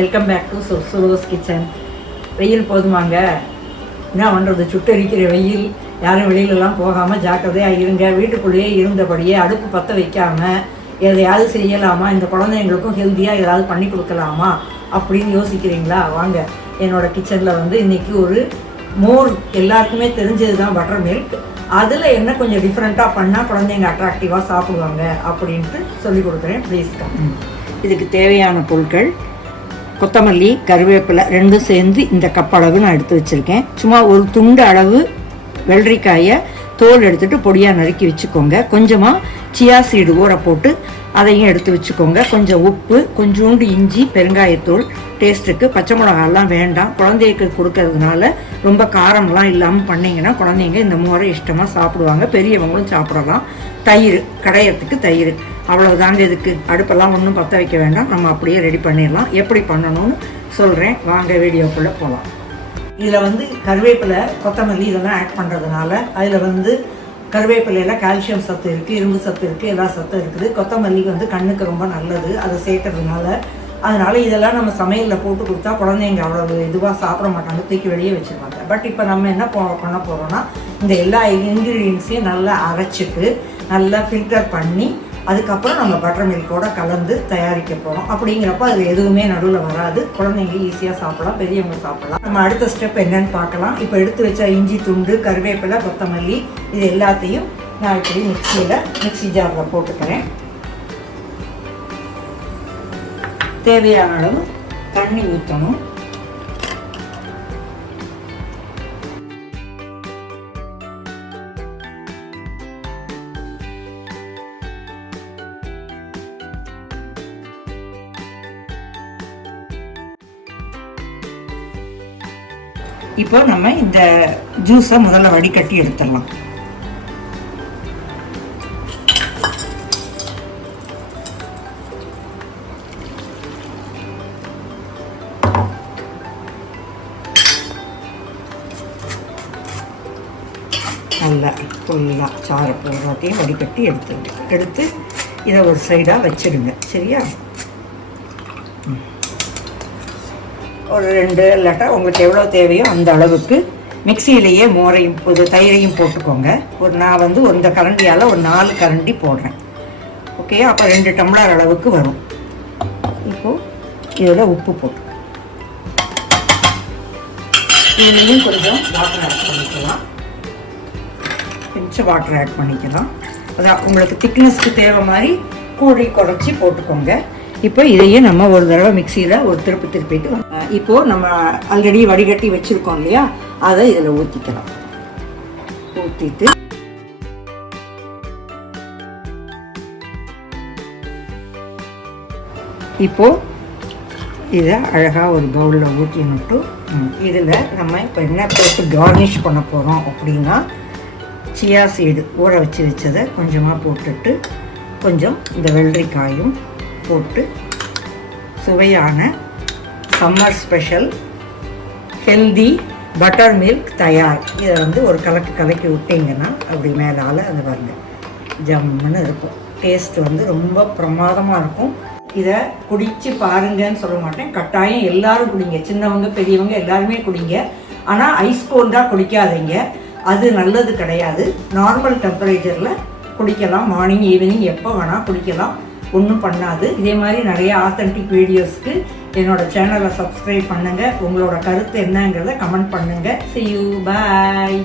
Welcome back to Sulo's kitchen. வெயில் போதுமாங்க, என்ன பண்ணுறது? சுட்டரிக்கிற வெயில். யாரும் வெளியிலலாம் போகாமல் ஜாக்கிரதையாக இருங்க. வீட்டுக்குள்ளேயே இருந்தபடியே அடுப்பு பற்ற வைக்காமல் எதையாவது செய்யலாமா, இந்த குழந்தைங்களுக்கும் ஹெல்த்தியாக ஏதாவது பண்ணி கொடுக்கலாமா அப்படின்னு யோசிக்கிறீங்களா? வாங்க, என்னோடய கிச்சனில் இன்றைக்கி ஒரு மோர் எல்லாருக்குமே தெரிஞ்சது தான், பட்டர் மில்க். அதில் என்ன கொஞ்சம் டிஃப்ரெண்ட்டாக பண்ணால் குழந்தைங்க அட்ராக்டிவாக சாப்பிடுவாங்க அப்படின்ட்டு சொல்லி கொடுக்குறேன். Please come. இதுக்கு தேவையான பொருட்கள்: கொத்தமல்லி, கருவேப்பிலை ரெண்டும் சேர்ந்து இந்த கப் அளவு நான் எடுத்து வச்சுருக்கேன். சும்மா ஒரு துண்டு அளவு வெள்ளரிக்காயை தோல் எடுத்துகிட்டு பொடியாக நறுக்கி வச்சுக்கோங்க. கொஞ்சமாக சியா சீடு ஊற போட்டு அதையும் எடுத்து வச்சுக்கோங்க. கொஞ்சம் உப்பு, கொஞ்சோண்டு இஞ்சி, பெருங்காயத்தூள் டேஸ்ட்டுக்கு. பச்சை மிளகாலாம் வேண்டாம், குழந்தைக்கு கொடுக்கறதுனால ரொம்ப காரம்லாம் இல்லாமல் பண்ணிங்கன்னா குழந்தைங்க இந்த மோரை இஷ்டமாக சாப்பிடுவாங்க, பெரியவங்களும் சாப்பிடலாம். தயிர், கடையறதுக்கு தயிர், அவ்வளவுதாங்க. இதுக்கு அடுப்பெல்லாம் ஒன்றும் பற்ற வைக்க வேண்டாம், நம்ம அப்படியே ரெடி பண்ணிடலாம். எப்படி பண்ணணும்னு சொல்கிறேன், வாங்க வீடியோக்குள்ளே போகலாம். இதில் கருவேப்பிலை, கொத்தமல்லி இதெல்லாம் ஆட் பண்ணுறதுனால அதில் கருவேப்பிலையில் கால்சியம் சத்து இருக்குது, இரும்பு சத்து இருக்குது, எல்லா சத்தும் இருக்குது. கொத்தமல்லி கண்ணுக்கு ரொம்ப நல்லது, அதை சேர்க்கறதுனால. அதனால் இதெல்லாம் நம்ம சமையலில் போட்டு கொடுத்தா குழந்தைங்க அவ்வளோ இதுவாக சாப்பிட மாட்டாங்க, தூக்கி வெளியே வச்சுருவாங்க. பட் இப்போ நம்ம என்ன பண்ண போகிறோன்னா, இந்த எல்லா இன்க்ரீடியன்ஸையும் நல்லா அரைச்சிட்டு நல்லா ஃபில்டர் பண்ணி அதுக்கப்புறம் நம்ம பட்டர் மில்கோட கலந்து தயாரிக்க போகிறோம். அப்படிங்கிறப்ப அதில் எதுவுமே நடுவில் வராது, குழந்தைங்க ஈஸியாக சாப்பிடலாம், பெரியவங்க சாப்பிடலாம். நம்ம அடுத்த ஸ்டெப் என்னன்னு பார்க்கலாம். இப்போ எடுத்து வச்ச இஞ்சி துண்டு, கருவேப்பிலை, கொத்தமல்லி இது எல்லாத்தையும் நான் இப்படி மிக்ஸி ஜாரில் போட்டுக்கிறேன். தேவையான அளவு தண்ணி ஊற்றணும். இப்போ நம்ம இந்த ஜூஸை முதல்ல வடிகட்டி எடுத்துடலாம். நல்லா ஃபுல்லாக சாரை போடுறதையும் வடிகட்டி எடுத்து இதை ஒரு சைடாக வச்சிடுங்க. சரியா? ஒரு 2 இல்லாட்டா உங்களுக்கு எவ்வளோ தேவையோ அந்த அளவுக்கு மிக்சியிலேயே மோரையும் தயிரையும் போட்டுக்கோங்க. நான் இந்த கரண்டியால் ஒரு 4 கரண்டி போடுறேன். ஓகே, அப்போ 2 டம்ளர் அளவுக்கு வரும். இப்போது இதில் உப்பு போட்டு இதுலேயும் கொஞ்சம் வாட்டர் ஆட் பண்ணிக்கலாம். கொஞ்சம் வாட்டர் ஆட் பண்ணிக்கலாம். அதான் உங்களுக்கு திக்னஸ்க்கு தேவை மாதிரி குறைச்சி போட்டுக்கோங்க. இப்போ இதையே நம்ம ஒரு தடவை மிக்சியில் ஒரு திருப்பிட்டு இப்போது நம்ம ஆல்ரெடி வடிகட்டி வச்சுருக்கோம் இல்லையா, அதை இதில் ஊற்றிக்கலாம். ஊற்றிட்டு இப்போது இதை அழகாக ஒரு பவுலில் ஊற்றினுட்டு இதில் நம்ம இப்போ என்ன போட்டு கார்னிஷ் பண்ண போகிறோம் அப்படின்னா, சியா சீடு ஊற வச்சதை கொஞ்சமாக போட்டுட்டு கொஞ்சம் இந்த வெள்ளரிக்காயும் போட்டு சுவையான summer special healthy butter milk தயார். இதை ஒரு கலக்கி விட்டிங்கன்னா அப்படி மேலால் அது பாருங்க ஜம்முன்னு இருக்கும். டேஸ்ட் ரொம்ப பிரமாதமாக இருக்கும். இதை குடித்து பாருங்கன்னு சொல்ல மாட்டேன், கட்டாயம் எல்லாரும் குடிங்க, சின்னவங்க பெரியவங்க எல்லாருமே குடிங்க. ஆனால் ஐஸ் கோல்டாக குடிக்காதீங்க, அது நல்லது கிடையாது. நார்மல் டெம்பரேச்சரில் குடிக்கலாம், மார்னிங் ஈவினிங் எப்போ வேணால் குடிக்கலாம், ஒன்றும் பண்ணாது. இதே மாதிரி நிறைய ஆத்தென்டிக் வீடியோஸ்க்கு என்னோட சேனலை சப்ஸ்கிரைப் பண்ணுங்கள். உங்களோட கருத்து என்னங்கிறத கமெண்ட் பண்ணுங்கள். See you, bye.